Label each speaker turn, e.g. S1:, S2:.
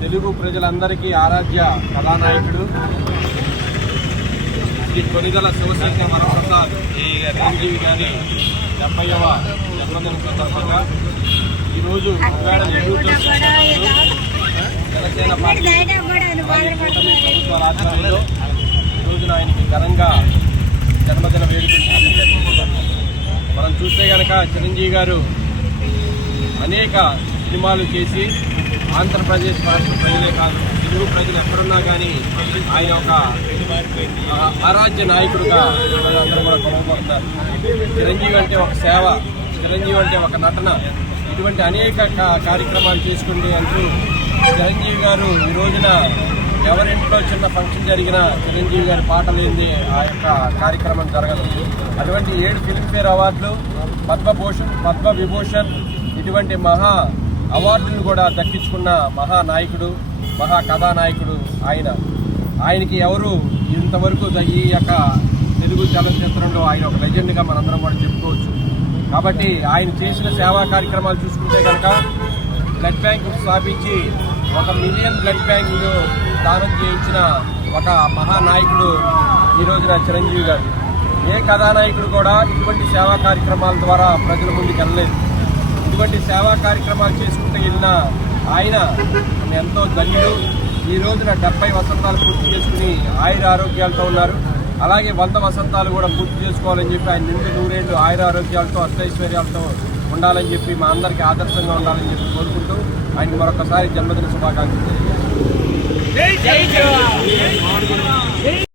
S1: తెలుగు ప్రజలందరికీ ఆరాధ్య కళానాయకుడు. శ్రీ కొనిదల శివశంకర వరప్రసాద్ చిరంజీవి గారి డెబ్బైవ జన్మదిన సందర్భంగా ఈరోజు ఉగాడ నెల్లూరు జనసేన పార్టీ అలాగే కూటమి ప్రభుత్వాల ఆధ్వర్యంలో ఈ రోజున ఆయనకి ఘనంగా జన్మదిన వేడుకలు మనం చూస్తే కనుక చిరంజీవి గారు అనేక సినిమాలు చేసి ఆంధ్రప్రదేశ్ రాష్ట్ర ప్రజలే కాదు తెలుగు ప్రజలు ఎక్కడున్నా కానీ ఆయన ఒక ఆరాధ్య నాయకుడుగా అందరూ కూడా కొనబోతున్నారు చిరంజీవి అంటే ఒక సేవ చిరంజీవి అంటే ఒక నటన. ఇటువంటి అనేక కార్యక్రమాలు చేసుకుంటే అంటూ చిరంజీవి గారు ఈ రోజున ఎవరింట్లో చిన్న ఫంక్షన్ జరిగినా చిరంజీవి గారి పాట ఆ యొక్క కార్యక్రమం జరగదు అటువంటి ఏడు ఫిల్మ్ఫేర్ అవార్డులు పద్మభూషణ్ పద్మ విభూషణ్ ఇటువంటి మహా అవార్డును కూడా దక్కించుకున్న మహానాయకుడు మహా కథానాయకుడు ఆయన. ఆయనకి ఎవరు ఇంతవరకు ఈ యొక్క తెలుగు చలనచిత్రంలో ఆయన ఒక లెజెండ్గా మనందరం కూడా చెప్పుకోవచ్చు. కాబట్టి ఆయన చేసిన సేవా కార్యక్రమాలు చూసుకుంటే కనుక బ్లడ్ బ్యాంక్ స్థాపించి ఒక మిలియన్ బ్లడ్ బ్యాంకులు దానం చేయించిన ఒక మహానాయకుడు ఈ రోజున చిరంజీవి గారు. ఏ కథానాయకుడు కూడా ఇటువంటి సేవా కార్యక్రమాల ద్వారా ప్రజల ముందుకు వెళ్ళలేదు ఇటువంటి సేవా కార్యక్రమాలు చేసుకుంటూ వెళ్ళిన ఆయన ఎంతో ధన్యుడు ఈ రోజున డెబ్బై వసంతాలు పూర్తి చేసుకుని ఆయుర ఆరోగ్యాలతో ఉన్నారు. అలాగే వంద వసంతాలు కూడా పూర్తి చేసుకోవాలని చెప్పి ఆయన నిండు నూరేళ్ళు ఆయుర ఆరోగ్యాలతో అష్టైశ్వర్యాలతో ఉండాలని చెప్పి మా అందరికీ ఆదర్శంగా ఉండాలని చెప్పి కోరుకుంటూ ఆయనకి మరొకసారి జన్మదిన శుభాకాంక్షలు